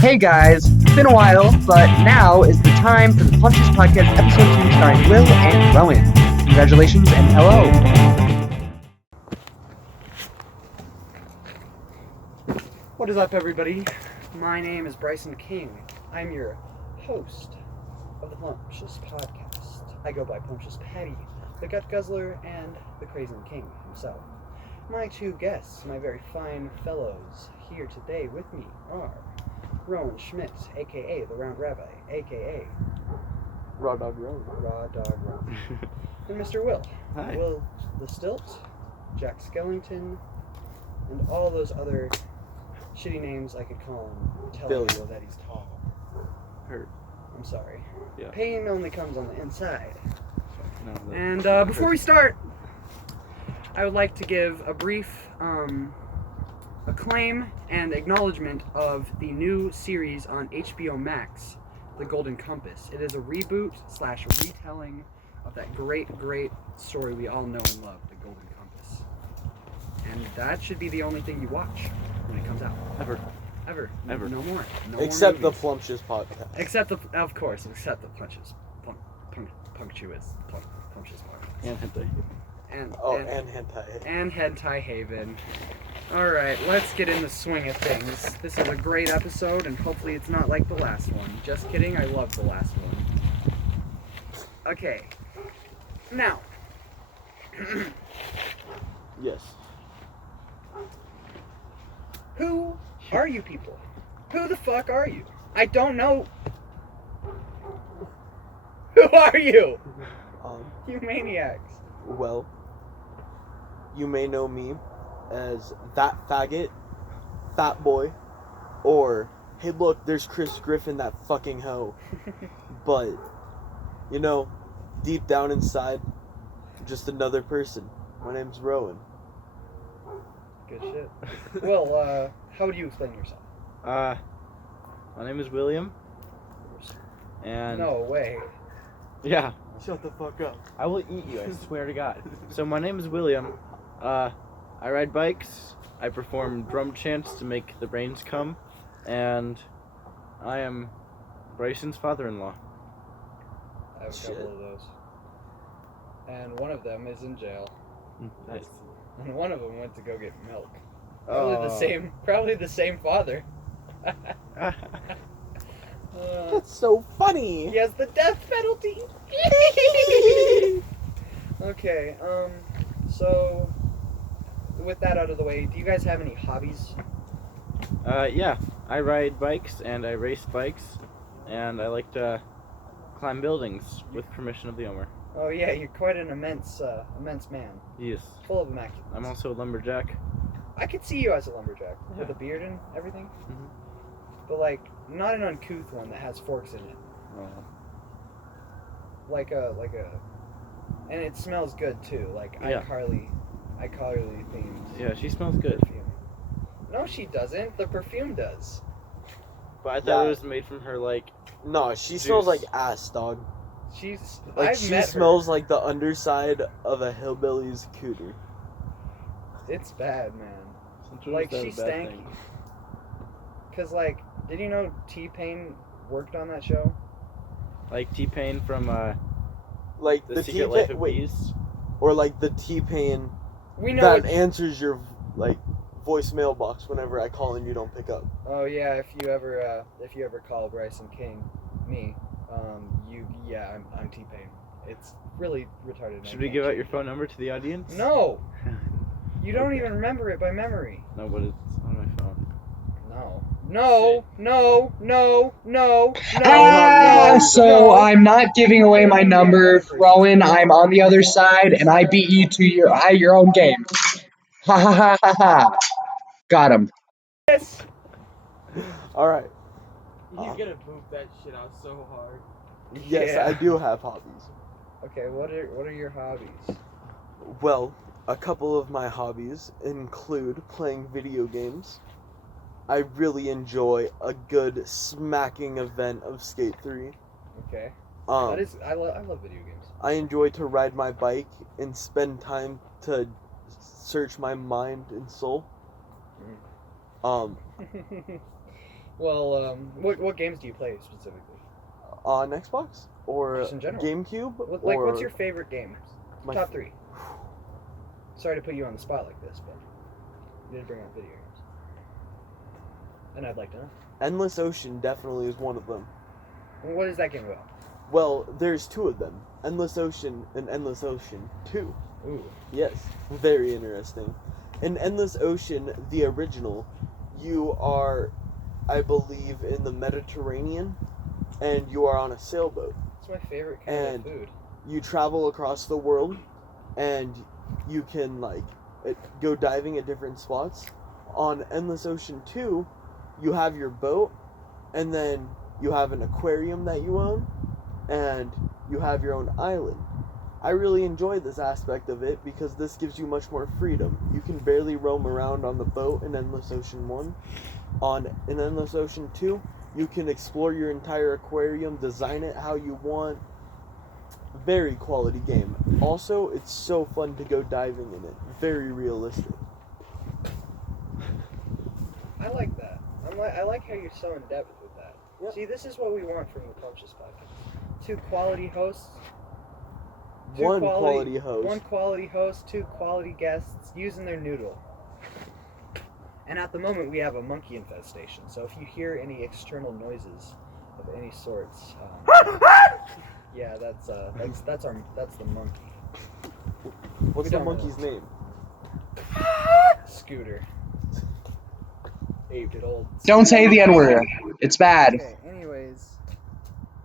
Hey guys, it's been a while, but now is the time for the Plumptious Podcast Episode 2 starring Will and Rowan. Congratulations and hello. What is up, everybody? My name is Bryson King. I'm your host of the Plumptious Podcast. I go by Plumptious Patty, the Gut Guzzler, and the Crazen King himself. My two guests, my very fine fellows here today with me are Rowan Schmidt, a.k.a. the Round Rabbi, a.k.a. Raw Dog Rowan. Raw Dog Rowan. And Mr. Will. Hi. Will the Stilt, Jack Skellington, and all those other shitty names I could call him, telling Billy. Will that he's tall. Hurt. I'm sorry. Yeah. Pain only comes on the inside. No, And before we start, I would like to give a brief acclaim and acknowledgement of the new series on HBO Max, The Golden Compass. It is a reboot / retelling of that great story we all know and love, The Golden Compass. And that should be the only thing you watch when it comes out. Ever. No more. Except the movies. Plumptious Podcast. Except the Plumptious. Plumptious Podcast. And Hentai. And Hentai. And Hentai Haven. Alright, let's get in the swing of things. This is a great episode, and hopefully it's not like the last one. Just kidding, I love the last one. Okay. Now. Yes. Who are you people? Who the fuck are you? I don't know. Who are you? You maniacs. Well, you may know me as that faggot, fat boy, or hey look, there's Chris Griffin, that fucking hoe. But, you know, deep down inside, just another person. My name's Rowan. Good shit. Well, how would you explain yourself? My name is William. And No way. yeah, Shut the fuck up. I will eat you, I swear to God. So my name is William. I ride bikes. I perform drum chants to make the brains come, and I am Bryson's father-in-law. I have a couple of those. And one of them is in jail. Nice. And one of them went to go get milk. Probably the same father. That's so funny. He has the death penalty. Okay, so with that out of the way, do you guys have any hobbies? Yeah, I ride bikes and I race bikes, and I like to climb buildings with permission of the owner. Oh yeah, you're quite an immense man. Yes. Full of immaculates. I'm also a lumberjack. I could see you as a lumberjack with Yeah. a beard and everything, Mhm. but like not an uncouth one that has forks in it. Like a, and it smells good too. Like Yeah. iCarly themed. Yeah, she smells good. Perfume. No, she doesn't. The perfume does. But I thought Yeah. it was made from her, like, No, she Juice. smells like ass, dog. She's Like, I've she met smells her. like the underside of a hillbilly's cooter. It's bad, man. sometimes Like that's a she's bad stanky. thing. Cause like, did you know T-Pain worked on that show? Like T-Pain from Like The the Secret T-Pain, Life of wait, Bees. or like the T-Pain We know. that What, answers your like voicemail box whenever I call and you don't pick up. oh yeah, if you ever call Bryson King, me, I'm T-Pain. It's really retarded. Should we give out your phone number to the audience? No, you don't Okay. even remember it by memory. No, but it's on my phone. No. So I'm not giving away my number, Rowan. I'm on the other side, and I beat you to your own game. Ha ha ha ha ha. Got him. Yes. All right. He's gonna boop that shit out so hard. Yes, Yeah. I do have hobbies. Okay, what are your hobbies? Well, a couple of my hobbies include playing video games. I really enjoy a good smacking event of Skate 3. Okay. Um, That is, I love video games. I enjoy to ride my bike and spend time to search my mind and soul. Well, what games do you play specifically? On Xbox or Just in general. GameCube? Like, or what's your favorite games? my Top 3. Sorry to put you on the spot like this, but you did bring up video games, and I'd like to know. Endless Ocean definitely is one of them. What is that game about? Well, there's 2 of them. Endless Ocean and Endless Ocean 2. Ooh. Yes, very interesting. In Endless Ocean, the original, you are, I believe, in the Mediterranean, and you are on a sailboat. It's my favorite kind And of food. you travel across the world, and you can, like, go diving at different spots. On Endless Ocean 2, you have your boat, and then you have an aquarium that you own, and you have your own island. I really enjoy this aspect of it because this gives you much more freedom. You can barely roam around on the boat in Endless Ocean 1. In Endless Ocean 2, you can explore your entire aquarium, design it how you want. Very quality game. Also, it's so fun to go diving in it. Very realistic. I like that. I like how you're so in depth with that. Yep. See, this is what we want from the Plumptious podcast. 2 quality hosts. One quality host. 1 quality host, 2 quality guests using their noodle. And at the moment, we have a monkey infestation. So if you hear any external noises of any sorts, yeah, that's the monkey. What's We the don't monkey's know. name? Scooter. Aped old. Don't say the N-word. It's bad. Okay. Anyways,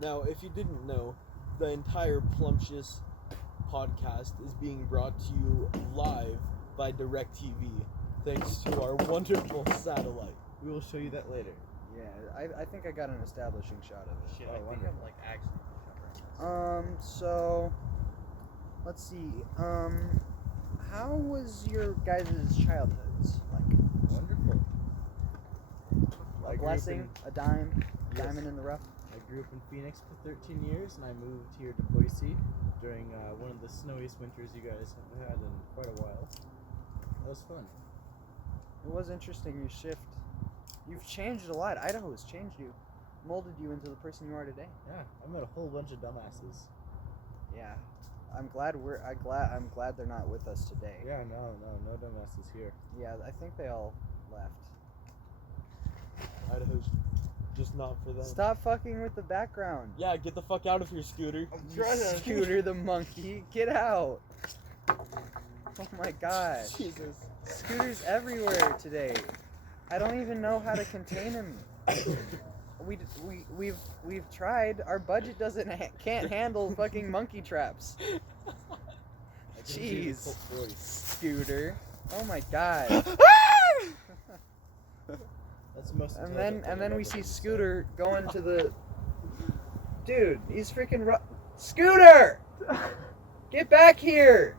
Now, if you didn't know, the entire Plumptious podcast is being brought to you live by DirecTV, thanks to our wonderful satellite. We will show you that later. yeah, I think I got an establishing shot of it. Shit, Oh, I think wonderful. I'm like actually. So let's see. How was your guys' childhoods like? Wonderful. A I grew up blessing, a dime, Yes. diamond in the rough. I grew up in Phoenix for 13 years, and I moved here to Boise during one of the snowiest winters you guys have had in quite a while. That was fun. It was interesting your shift. You've changed a lot. Idaho has changed you, molded you into the person you are today. Yeah, I met a whole bunch of dumbasses. Yeah, I'm glad I'm glad they're not with us today. Yeah, no dumbasses here. Yeah, I think they all left. Idaho's just not for them. Stop fucking with the background. Yeah, get the fuck out of here, Scooter. Scooter the monkey, get out! Oh my gosh. Jesus. Scooter's everywhere today. I don't even know how to contain him. We've tried. Our budget can't handle fucking monkey traps. Jeez, Scooter. Oh my god. That's the most. And then we see Scooter going to the. Dude, he's freaking Scooter! Get back here!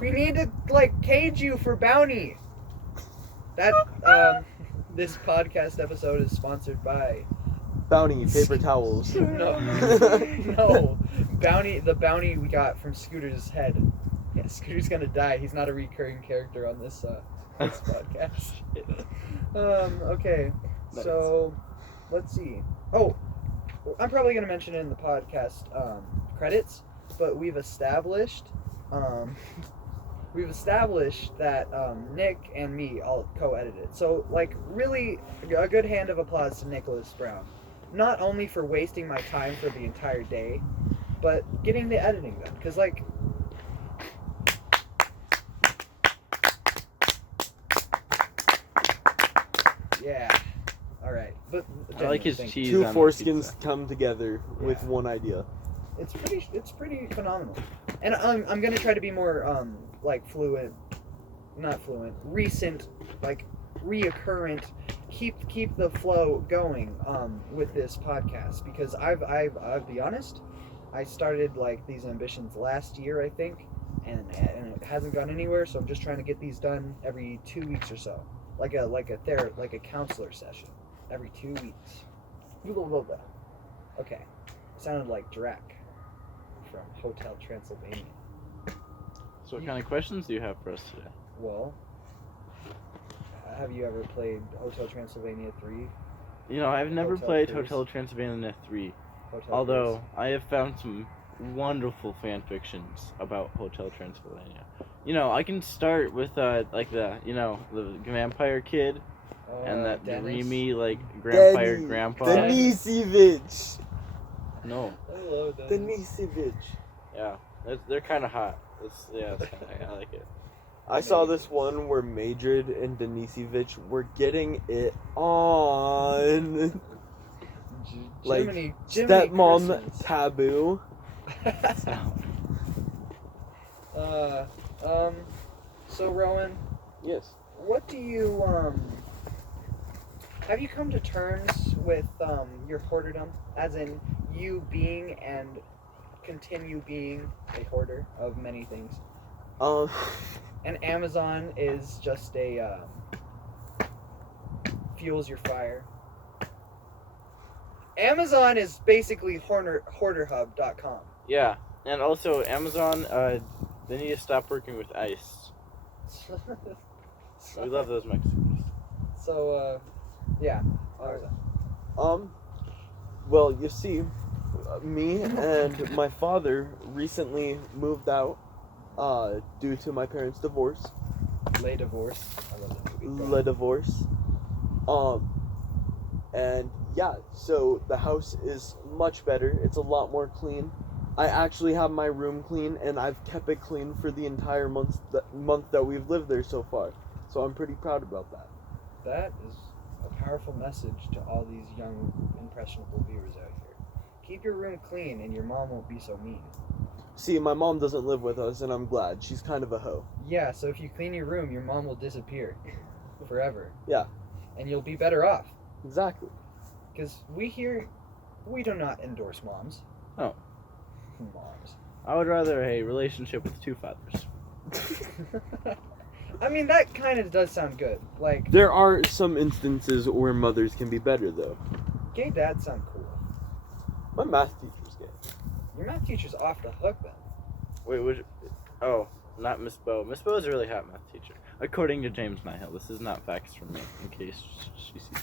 We need to cage you for bounty. That this podcast episode is sponsored by Bounty paper towels. no bounty. The bounty we got from Scooter's head. Yeah, Scooter's gonna die. He's not a recurring character on this podcast. Okay, Nice. so let's see. Oh, I'm probably gonna mention it in the podcast credits, but we've established that Nick and me all co-edited. So really a good hand of applause to Nicholas Brown, not only for wasting my time for the entire day, but getting the editing done. Cause yeah, all right. But I like his genuinely, cheese. 2 on the foreskins pizza. come together with Yeah. one idea. It's pretty phenomenal, and I'm gonna try to be more recent, reoccurrent, keep the flow going with this podcast, because I'll be honest, I started these ambitions last year, I think, and it hasn't gone anywhere. So I'm just trying to get these done every 2 weeks or so, like a counselor session every 2 weeks. Okay, sounded like Drac from Hotel Transylvania. So what kind of questions do you have for us today? Well, have you ever played Hotel Transylvania 3? You know, I've never Hotel played Cruise. Hotel Transylvania 3, Hotel although Cruise. I have found some wonderful fan fictions about Hotel Transylvania. You know, I can start with like the vampire kid and that Dennis. dreamy like vampire Denny, grandpa. Denisevich. No, I love Dennis. Denisevich. yeah, they're kind of hot. I like it. I saw this one where Madrid and Denisevich were getting it on. Like, Jiminy stepmom Christmas. taboo. So Rowan, Yes. what do you have you come to terms with your hoarderdom, as in you being and continue being a hoarder of many things, and Amazon is just a fuels your fire? Amazon is basically hoarderhub.com. Yeah, and also Amazon, they need to stop working with ICE. We love those Mexicans. So, yeah. Well, you see, me and my father recently moved out, due to my parents' divorce. Le Divorce. I love that movie. Le divorce. And yeah, so the house is much better. It's a lot more clean. I actually have my room clean, and I've kept it clean for the entire month that we've lived there so far. So I'm pretty proud about that. That is a powerful message to all these young, impressionable viewers out here. Keep your room clean, and your mom won't be so mean. See, my mom doesn't live with us, and I'm glad. She's kind of a hoe. Yeah, so if you clean your room, your mom will disappear forever. Yeah. And you'll be better off. Exactly. Because we do not endorse moms. Oh. Moms. I would rather a relationship with two fathers. I mean, that kind of does sound good. Like, There are some instances where mothers can be better, though. gay dads sound cool. My math teacher's gay. Your math teacher's off the hook then. Wait, oh, not Miss Bo. Miss Bo is a really hot math teacher. According to James Nihill. This is not facts from me, in case she sees this.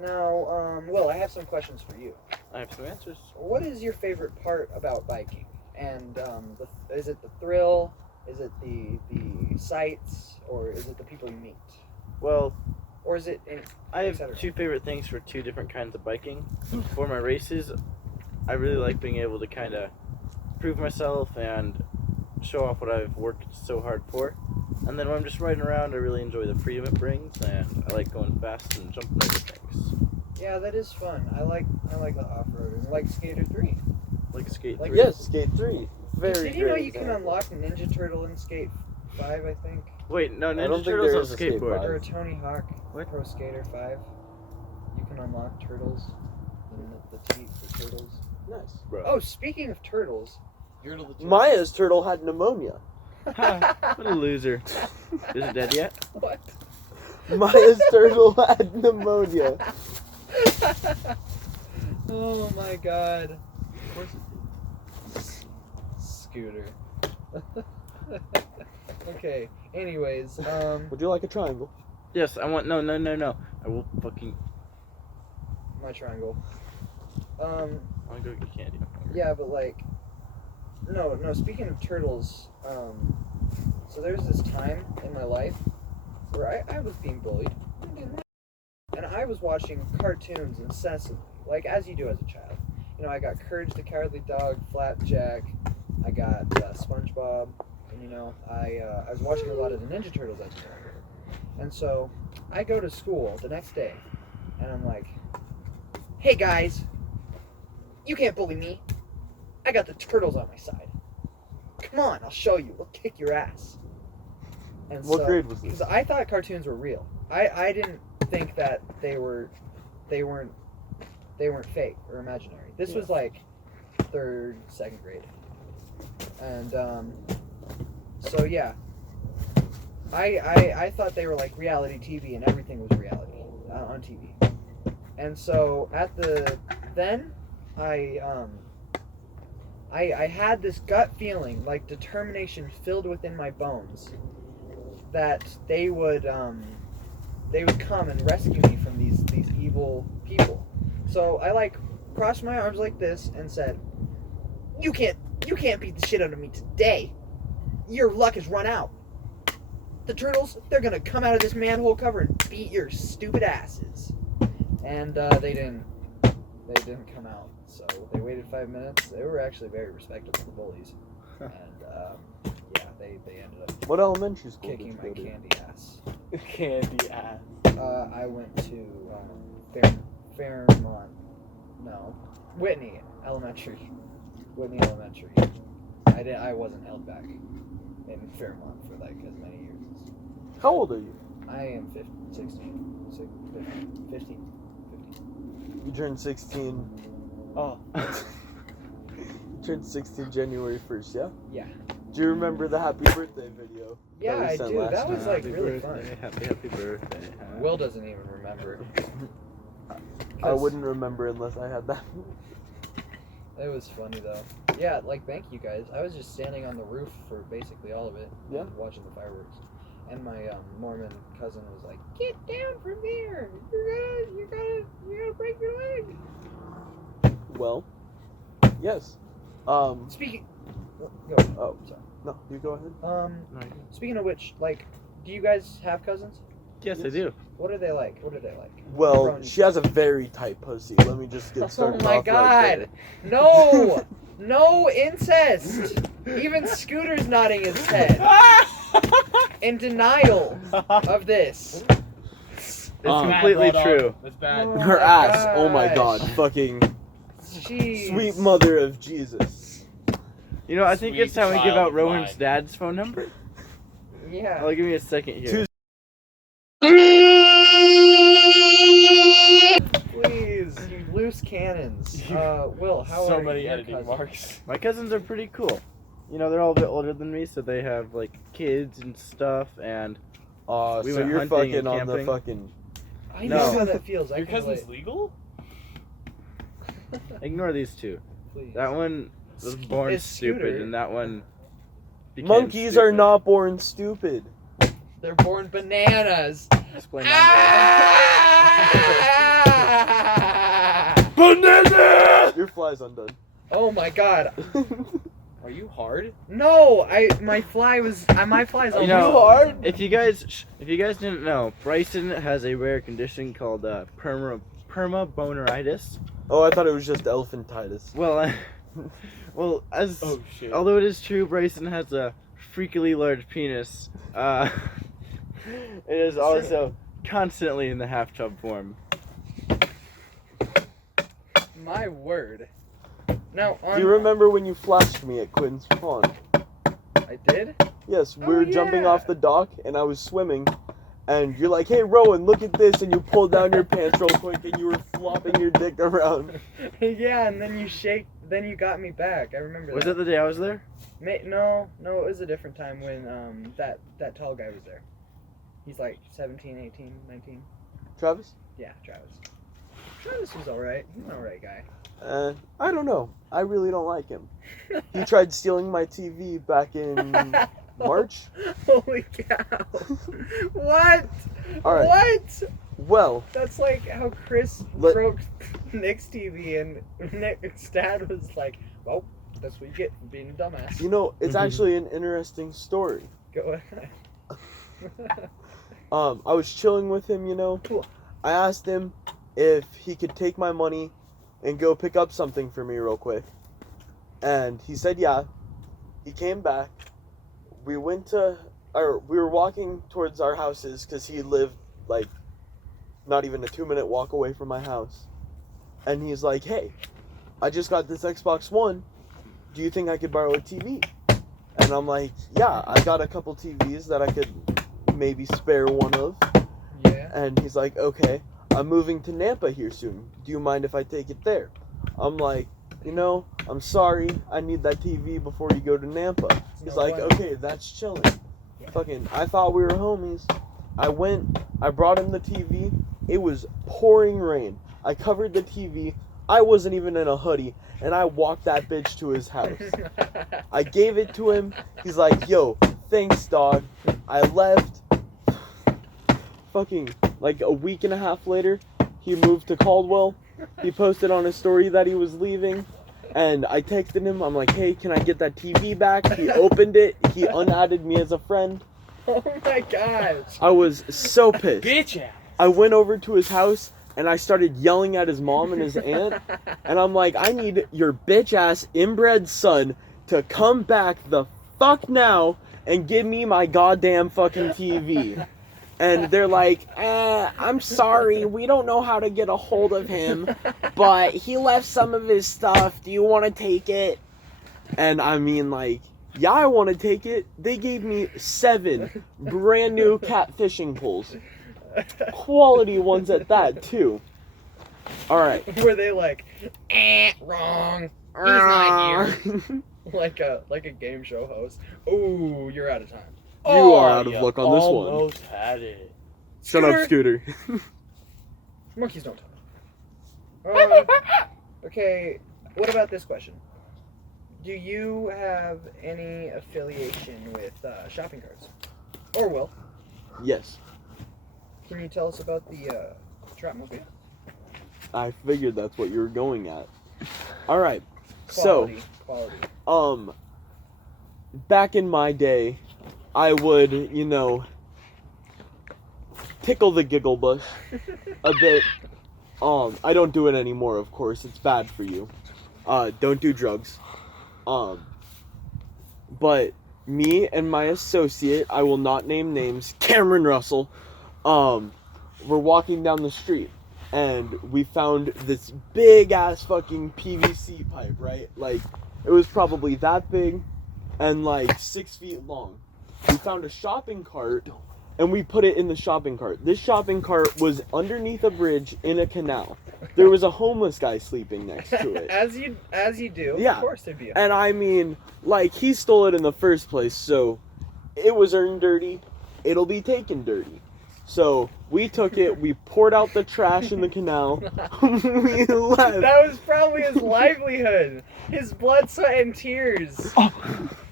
Now, Will, I have some questions for you. I have some answers. What is your favorite part about biking? And is it the thrill? Is it the sights? Or is it the people you meet? Well, Or is it I et cetera? have two favorite things for two different kinds of biking. For my races, I really like being able to kind of prove myself and show off what I've worked so hard for. And then when I'm just riding around, I really enjoy the freedom it brings, and I like going fast and jumping over things. Yeah, that is fun. I like the off-roading. I like Skater 3. Like Skate Like 3. Yes, Skate 3. Very Did you know great you can example. unlock Ninja Turtle in Skate 5, I think? Wait, no, I don't Ninja think Turtles there on is a Skate skateboard. 5. Or a Tony Hawk What? Pro Skater 5. You can unlock turtles. And the teeth for turtles. Nice. Bro. Oh, speaking of turtles. Maya's turtle had pneumonia. What a loser. Is it dead yet? What? Maya's turtle had pneumonia. Oh my god. Of course it did. Scooter. Okay, anyways, Would you like a triangle? Yes, I want. No. I will fucking. my triangle. I want to go get candy. Yeah, but like, no, speaking of turtles, so there's this time in my life where I was being bullied, and I was watching cartoons incessantly, like as you do as a child. You know, I got Courage the Cowardly Dog, Flapjack, I got SpongeBob, and you know, I was watching a lot of the Ninja Turtles at the time. And so, I go to school the next day, and I'm like, hey guys, you can't bully me. I got the turtles on my side. Come on, I'll show you. We'll kick your ass. And What so, grade was this? because I thought cartoons were real. I didn't think that they weren't fake or imaginary. This was like 3rd, 2nd grade. And so yeah. I thought they were like reality TV and everything was reality on TV. And so I had this gut feeling, like determination filled within my bones, that they would they would come and rescue me from these evil people. So I like crossed my arms like this and said, you can't beat the shit out of me today. Your luck has run out. The turtles, they're gonna come out of this manhole cover and beat your stupid asses. And they didn't come out. So they waited 5 minutes. They were actually very respectable, the bullies. And yeah, they ended up What elementary school kicking did my you go to? candy ass. Candy ass. I went to Fairmont. No, Whitney Elementary. Whitney Elementary. I wasn't held back in Fairmont for like as many years. How old are you? I am 15. You turned 16. Oh. You turned 16 January 1st, yeah? Yeah. Do you remember the happy birthday video? Yeah, we I sent do. last That was time? like Happy really birthday, fun. Happy birthday. Will doesn't even remember. I wouldn't remember unless I had that. It was funny though. Yeah, like thank you guys. I was just standing on the roof for basically all of it. Yeah. Watching the fireworks. And my Mormon cousin was like, "Get down from there! You're gonna break your leg." Well, yes. Speaking. Go. Oh, Sorry. no, you go ahead. Speaking of which, like, do you guys have cousins? Yes, I do. What are they like? Well, From- she has a very tight pussy. Let me just get Oh started my off god! right No! No incest! Even Scooter's nodding his head in denial of this. It's Um, completely true. That's bad. Oh there. Her my ass, oh my god, gosh. fucking Jeez. sweet mother of Jesus. You know, I think Sweet it's time we give child out of Rowan's mine. dad's phone number. Yeah. Oh, give me a second here. Two- Please, you loose cannons. Will, how So are many your editing cousins? marks. My cousins are pretty cool. You know, they're all a bit older than me, so they have like kids and stuff. And We So went you're hunting fucking and on the camping. fucking. I No. know how that feels. I Your can cousin's relate. legal? ignore these two. Please. That one was born It's stupid, Scooter. and that one. became Monkeys are stupid. not born stupid. They're born bananas. Explain that. Banana! Your fly's undone. Oh my god. Are you hard? No, my fly's You on know, hard? If you guys didn't know, Bryson has a rare condition called permaboneritis. Oh, I thought it was just elephantitis. Well, Oh shit. although it is true, Bryson has a freakily large penis. It is also constantly in the half tub form. My word. Now, Do you remember when you flashed me at Quinn's Pond? I did? Yes, we Oh, were jumping yeah. off the dock and I was swimming. And you're like, hey, Rowan, look at this. And you pulled down your pants real quick and you were flopping your dick around. Yeah, and then then you got me back. I remember Was that. it the day I was there? No, it was a different time when that tall guy was there. He's like 17, 18, 19. Travis? Yeah, Travis. Travis was alright. He's an alright guy. I don't know. I really don't like him. He tried stealing my TV back in March. Holy cow. What? All right. What? Well, That's like how Chris Let- broke Nick's TV and Nick's dad was like, well, that's what you get for being a dumbass. you know, it's Mhm. actually an interesting story. Go ahead. I was chilling with him, you know. Cool. I asked him if he could take my money and go pick up something for me real quick. And he said yeah. He came back. We were walking towards our houses because he lived like not even a 2-minute walk away from my house. And he's like, hey, I just got this Xbox One. Do you think I could borrow a TV? And I'm like, yeah, I got a couple TVs that I could maybe spare one of. Yeah. And he's like, okay, I'm moving to Nampa here soon. Do you mind if I take it there? I'm like, you know, I'm sorry, I need that TV before you go to Nampa. He's No like, way. okay, that's chilling. Fucking, I thought we were homies. I went, I brought him the TV. It was pouring rain. I covered the TV. I wasn't even in a hoodie. And I walked that bitch to his house. I gave it to him. He's like, yo, thanks, dog. I left. Fucking like a week and a half later, he moved to Caldwell. He posted on his story that he was leaving. And I texted him. I'm like, hey, can I get that TV back? He opened it. He unadded me as a friend. Oh my gosh. I was so pissed. Bitch ass. I went over to his house and I started yelling at his mom and his aunt. And I'm like, I need your bitch ass inbred son to come back the fuck now and give me my goddamn fucking TV. And they're like, I'm sorry, we don't know how to get a hold of him, but he left some of his stuff. Do you want to take it? And I mean, like, yeah, I want to take it. They gave me 7 brand new cat fishing poles. Quality ones at that, too. Alright. Were they like, wrong, he's not here. like a game show host. Ooh, you're out of time. You are out of luck on this one. Almost had it. Shut up, Scooter. Monkeys don't talk. Okay, what about this question? Do you have any affiliation with shopping carts? Or will? Yes. Can you tell us about the Trapmobile? I figured that's what you were going at. Alright. Quality. Back in my day, I would, tickle the giggle bush a bit. I don't do it anymore, of course. It's bad for you. Don't do drugs. But me and my associate, I will not name names, Cameron Russell, were walking down the street. And we found this big ass fucking PVC pipe, right? Like, it was probably that big and like 6 feet long. We found a shopping cart and we put it in the shopping cart. This shopping cart was underneath a bridge in a canal. There was a homeless guy sleeping next to it. as you do. Yeah. Of course there'd be. And I mean, like, he stole it in the first place, so it was earned dirty. It'll be taken dirty. So we took it, we poured out the trash in the canal, we left. That was probably his livelihood. His blood, sweat, and tears.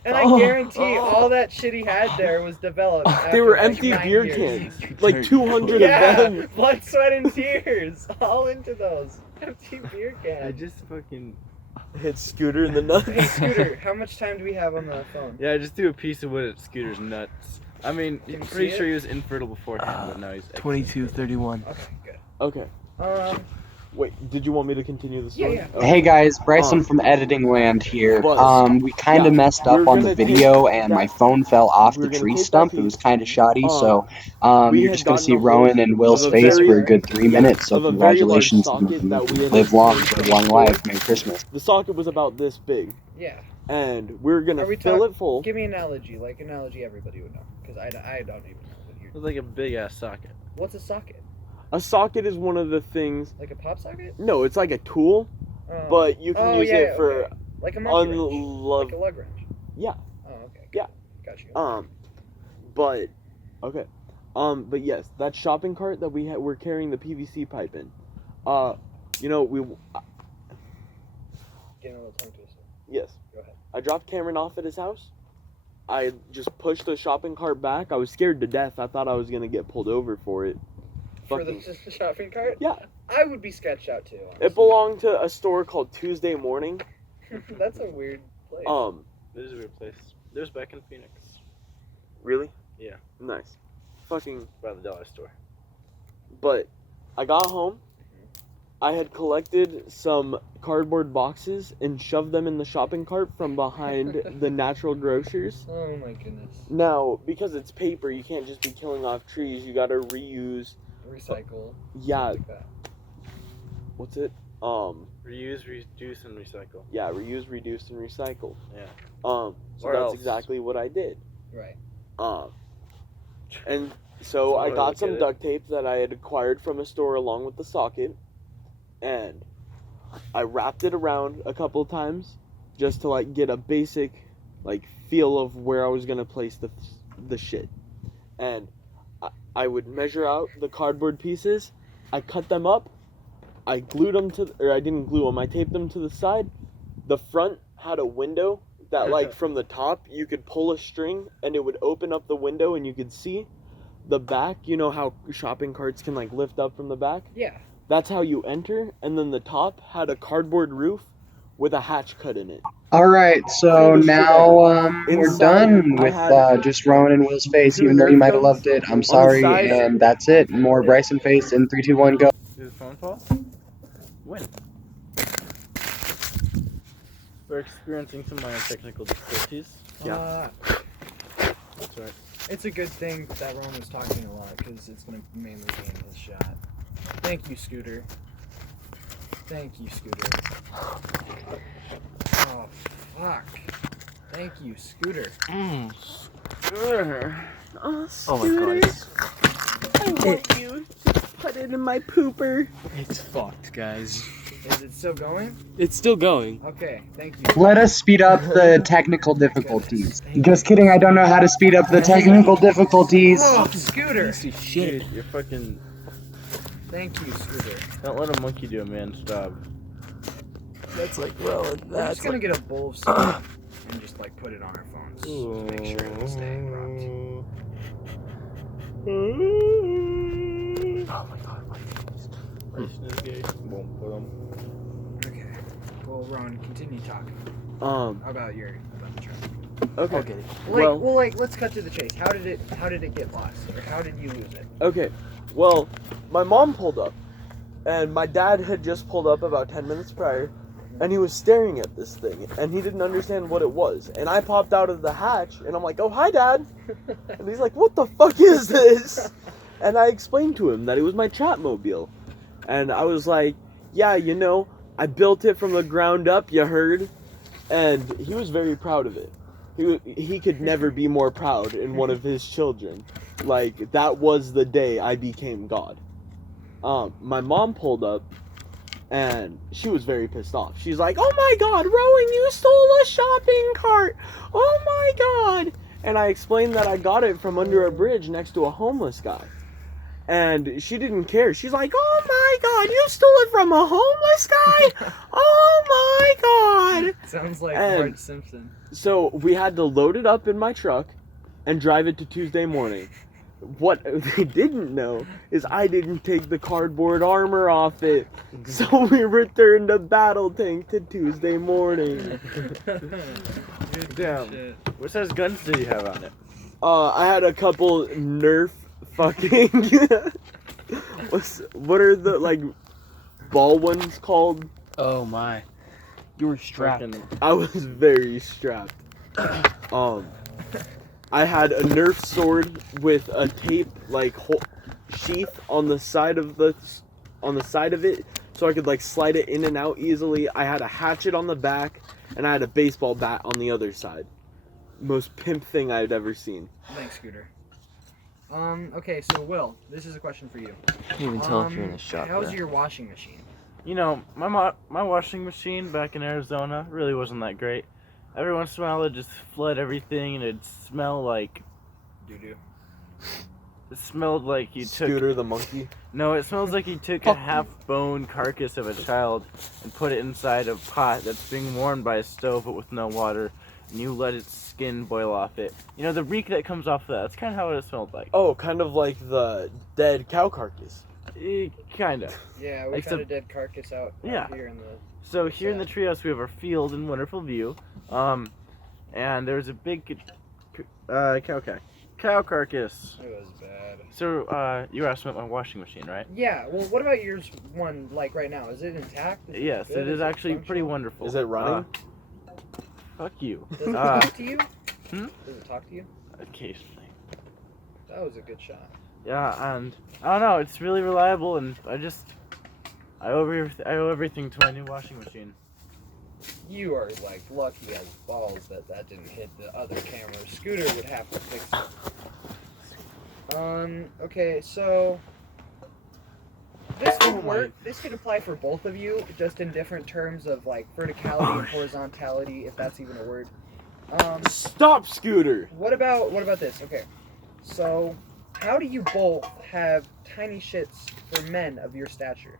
And I guarantee all that shit he had there was developed after They were like empty 9 beer years. cans. Like 200 Yeah, of them. blood, sweat, and tears. All into those empty beer I cans. just fucking... Hit Scooter in the nuts. Hey, Scooter, how much time do we have on the phone? Yeah, I just threw a piece of wood at Scooter's nuts. I mean, Can you I'm pretty see sure it? he was infertile beforehand, but now he's... 22:31. Okay, good. Okay. Wait, did you want me to continue the story? Yeah. Okay. Hey guys, Bryson from Editing Land here. We kind of messed up on the video and my phone fell off the tree stump. It was kind of shoddy, so you're just going to see Rowan and Will's face for a good 3 minutes, so congratulations and live long, live long life, Merry Christmas. The socket was about this big, Yeah. and we're going Are we to fill talk- it full. Give me an analogy, like an analogy everybody would know, because I don't even know what you're. It was like a big-ass socket. What's a socket? A socket is one of the things... Like a pop socket? No, it's like a tool, Oh. but you can use it for... okay. Like a monkey wrench. unlove... Like a lug wrench. Yeah. Oh, okay. Yeah. Got you. But... Okay. But yes, that shopping cart that we're carrying the PVC pipe in. We... Getting a little tongue twister. Yes. Go ahead. I dropped Cameron off at his house. I just pushed the shopping cart back. I was scared to death. I thought I was gonna get pulled over for it. For the shopping cart? Yeah. I would be sketched out too. Honestly. It belonged to a store called Tuesday Morning. That's a weird place. This is a weird place. There's back in Phoenix. Really? Yeah. Nice. Fucking. By the dollar store. But I got home. I had collected some cardboard boxes and shoved them in the shopping cart from behind the natural grocers. Oh my goodness. Now, because it's paper, you can't just be killing off trees. You gotta reuse. Recycle. Yeah. Like that. What's it? Reuse, reduce, and recycle. Yeah, reuse, reduce, and recycle. Yeah. So Or that's else. exactly what I did. Right. And so I That's got look some at it. duct tape that I had acquired from a store along with the socket, and I wrapped it around a couple of times just to like get a basic like feel of where I was gonna place the shit. And I would measure out the cardboard pieces. I cut them up. I glued them I didn't glue them. I taped them to the side. The front had a window that, like, from the top, you could pull a string and it would open up the window and you could see. the back, you know how shopping carts can like lift up from the back? Yeah. That's how you enter, and then the top had a cardboard roof with a hatch cut in it. Alright, so Coolest shit now ever. we're Inside, done I with had just Rowan and Will's face, 2 even though you Nerf might have guns loved it. I'm on the sorry, side. and that's it. More Bryson face in 3, 2, 1, go. Did the phone fall? When? We're experiencing some minor technical difficulties. Yeah. That's right. It's a good thing that Rowan was talking a lot, because it's going to mainly be in his shot. Thank you, Scooter. Thank you, Scooter. Oh, fuck. Thank you, Scooter. Scooter. Oh, Oh my god. I want you to put it in my pooper. It's fucked, guys. Is it still going? It's still going. Okay, thank you. Let us speed up the technical difficulties. Just kidding, I don't know how to speed up the technical difficulties. Oh, Scooter! Piece of shit. Dude, you're fucking. Thank you, Scooter. Don't let a monkey do a man's job. That's like, well, We're that's just gonna get a bowl of soup and just like put it on our phones. Ooh. Just make sure it'll stay prompt. Oh my god, my face. Bryson is gay. Won't put 'em. Okay. Well, Ron, continue talking Um, about the trip. okay. Okay. Let's cut to the chase. How did it get lost, or how did you lose it? Okay. Well, my mom pulled up, and my dad had just pulled up about 10 minutes prior, and he was staring at this thing, and he didn't understand what it was. And I popped out of the hatch, and I'm like, "Oh, hi, Dad." And he's like, "What the fuck is this?" And I explained to him that it was my Trapmobile. And I was like, "Yeah, you know, I built it from the ground up, you heard?" And he was very proud of it. He could never be more proud in one of his children. Like, that was the day I became God. My mom pulled up, and she was very pissed off. She's like, "Oh my god, Rowan, you stole a shopping cart! Oh my god!" And I explained that I got it from under a bridge next to a homeless guy. And she didn't care. She's like, "Oh my god, you stole it from a homeless guy? Oh my god!" Sounds like And- Bart Simpson. So we had to load it up in my truck and drive it to Tuesday morning. What they didn't know is I didn't take the cardboard armor off it. So we returned a battle tank to Tuesday morning. Good Damn. shit. What size guns did you have on it? I had a couple Nerf fucking... what are the, like, ball ones called? Oh my. You were strapped. Fucking- I was very strapped. I had a Nerf sword with a tape like sheath on the side of it, so I could like slide it in and out easily. I had a hatchet on the back, and I had a baseball bat on the other side. Most pimp thing I'd ever seen. Thanks, Scooter. Okay, so Will, this is a question for you. Can't even tell if you're in the shop. How's your washing machine? You know, my washing machine back in Arizona really wasn't that great. Every once in a while, it'd just flood everything, and it'd smell like... Doo-doo. It smelled like you took... Scooter the monkey. No, it smells like you took a half-bone carcass of a child and put it inside a pot that's being warmed by a stove but with no water, and you let its skin boil off it. You know, the reek that comes off of that, that's kind of how it smelled like. Oh, kind of like the dead cow carcass. Kinda. Yeah, we Like found some- a dead carcass out Yeah. here in the... So here in the treehouse we have our field and wonderful view, and there's a big cow carcass. It was bad. So you asked about my washing machine, right? Yeah, well, what about yours one, like, right now? Is it intact? Is Yes, good? it is actually pretty functional? wonderful. Is it running? Fuck you. Does it talk to you? Hmm? Does it talk to you? Occasionally. That was a good shot. Yeah, and I don't know, it's really reliable, and I owe everything to my new washing machine. You are, like, lucky as balls that didn't hit the other camera. Scooter would have to fix it. Okay, so... This could work. This could apply for both of you, just in different terms of, like, verticality and horizontality, if that's even a word. Stop, Scooter! What about this? Okay, so how do you both have tiny shits for men of your stature?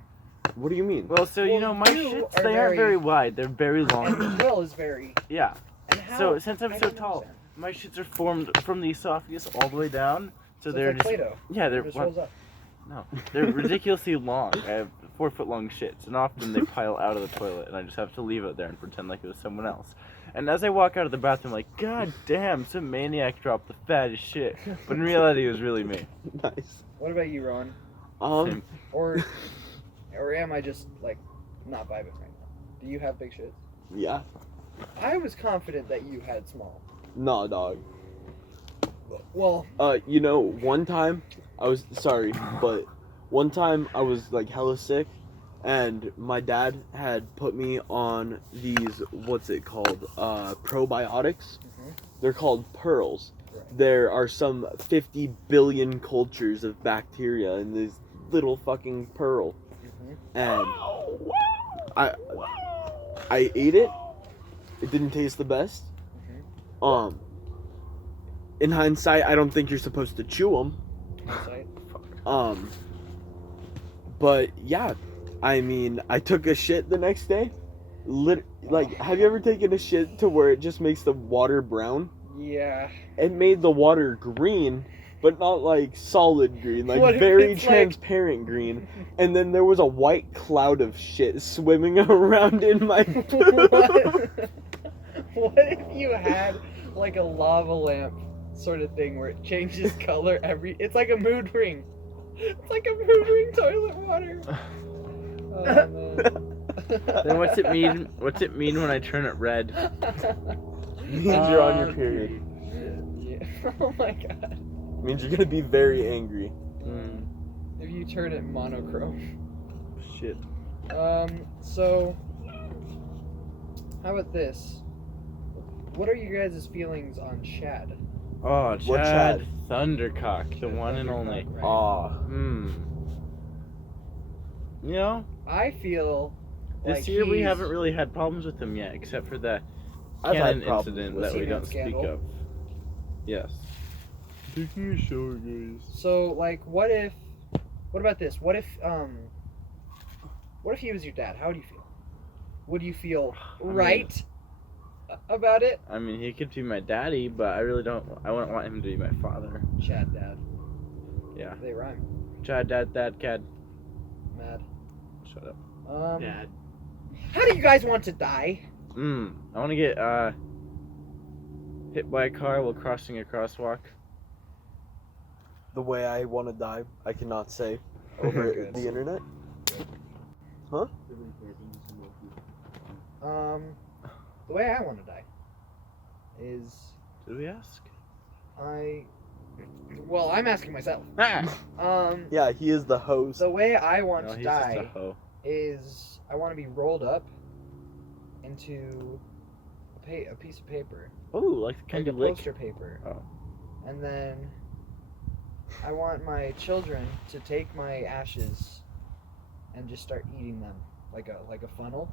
What do you mean? Well, so you know, my you shits, are they aren't very wide, they're very long. And Will is very... Yeah. And how, So since I'm I so don't tall, understand. my shits are formed from the esophagus all the way down, So it's they're like just Play-Doh. yeah, It just rolls up. no, they're ridiculously long. I have 4-foot-long shits, and often they pile out of the toilet, and I just have to leave it there and pretend like it was someone else. And as I walk out of the bathroom, I'm like, God damn, some maniac dropped the fattest shit. But in reality, it was really me. Nice. What about you, Rowan? Same. Or am I just like not vibing right now? Do you have big shits? Yeah. I was confident that you had small. Nah, dog. Well, You know, one time I was like hella sick, and my dad had put me on these, what's it called? Probiotics. Mhm. They're called pearls. Right. There are some 50 billion cultures of bacteria in this little fucking pearl. And I ate it. It didn't taste the best. In hindsight, I don't think you're supposed to chew them. Hindsight. But yeah, I mean, I took a shit the next day. Have you ever taken a shit to where it just makes the water brown? Yeah. It made the water green, but not like solid green, like What if very it's transparent green. And then there was a white cloud of shit swimming around in my poop. What if you had like a lava lamp sort of thing where it changes color it's like a mood ring. It's like a mood ring toilet water. Oh man. Then what's it mean? What's it mean when I turn it red? Means you're on your period. Yeah. Oh my god. Means you're gonna be very angry. If you turn it monochrome. Shit. So how about this? What are you guys' feelings on Chad? Oh, What Chad Chad? Thundercock, the one and only. Right. Aw. You know, I feel this like year we he's- haven't really had problems with him yet, except for the I've had cannon problems incident with that we him. don't Scandal. speak of. Yes. Taking a shower, guys. So like what about this? What if he was your dad? How would you feel? Would you feel right about it? I mean, he could be my daddy, but I wouldn't want him to be my father. Chad dad. Yeah. They rhyme. Chad, dad, cad. Mad. Shut up. Dad. How do you guys want to die? I want to get hit by a car while crossing a crosswalk. The way I want to die, I cannot say over Good. the internet. Huh? The way I want to die is Did we ask? I'm asking myself. Yeah, he is the host. The way I want No, to he's just a die hoe. is I want to be rolled up into a piece of paper, Oh, like the like candy a lick? poster paper, Oh. and then I want my children to take my ashes and just start eating them like a funnel,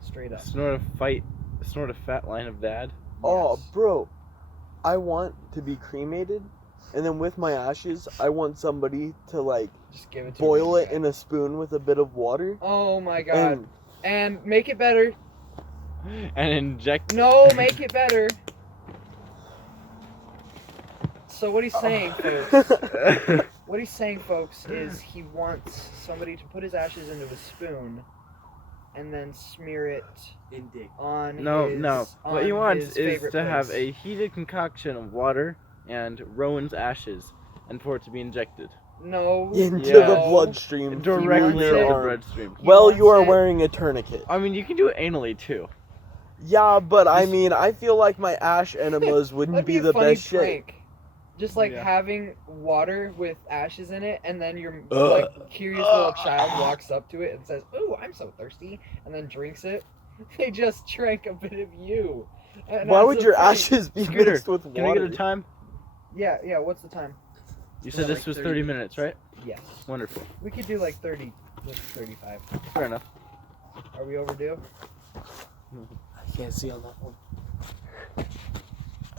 straight up. Snort a fat line of dad. Oh, Yes. bro, I want to be cremated, and then with my ashes, I want somebody to like Just give it to boil me. it in a spoon with a bit of water. Oh my god! And make it better. And inject. No, make it better. So what he's saying, folks, is he wants somebody to put his ashes into a spoon and then smear it In dick. on No. his What he on wants his is favorite to have place. a heated concoction of water and Rowan's ashes, and for it to be injected No. into Yeah. the bloodstream directly through into your the arm. bloodstream. He Well, wants you are it- wearing a tourniquet. I mean, you can do it anally too. Yeah, but I mean, I feel like my ash enemas wouldn't That'd be a the funny best shit. prank. Just like Yeah. having water with ashes in it, and then your like curious little child walks up to it and says, "Ooh, I'm so thirsty," and then drinks it. They just drank a bit of you. And Why as would a your prank- ashes be Scooter, mixed with Can we water? get a time? Yeah. What's the time? You said Yeah, this like was 30 30 minutes, right? Yes. Wonderful. We could do like 30, like 35. Fair enough. Are we overdue? I can't see on that one.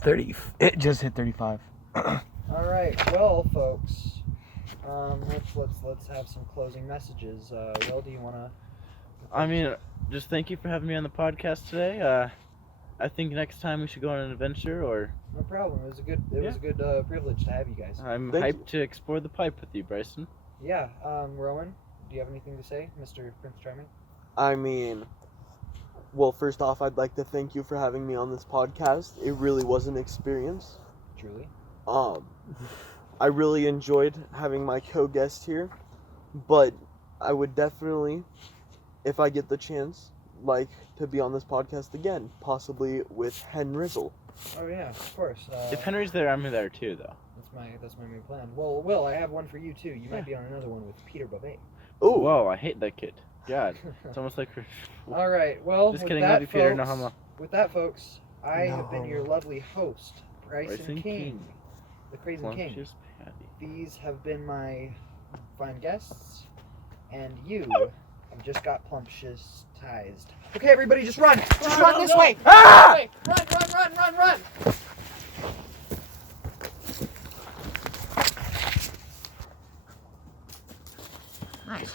30. It just hit 35. All right. Well, folks, let's have some closing messages. Will, do you wanna? I mean, just thank you for having me on the podcast today. I think next time we should go on an adventure, or No problem. It was a good privilege to have you guys. I'm Thank hyped to explore the pipe with you, Bryson. Yeah. Rowan, do you have anything to say, Mr. Prince Charming? I mean, well, first off, I'd like to thank you for having me on this podcast. It really was an experience. Truly. I really enjoyed having my co-guest here, but I would definitely, if I get the chance, like to be on this podcast again, possibly with Hen Rizzle. Oh yeah, of course. If Henry's there, I'm there too, though. That's my main plan. Well, Will, I have one for you too. You might be on another one with Peter Babet. Oh, Whoa, I hate that kid. God, it's almost like. All right. Well, Just with kidding, that, love you, Peter. folks, No homo. With that, folks, I No have been your homo. lovely host, Bryson King, the Crazy King. Plumptious Patty. These have been my fine guests, and you have just got plumptious-tized. Okay, everybody, just run! Just run this way! Ah! Run! Nice.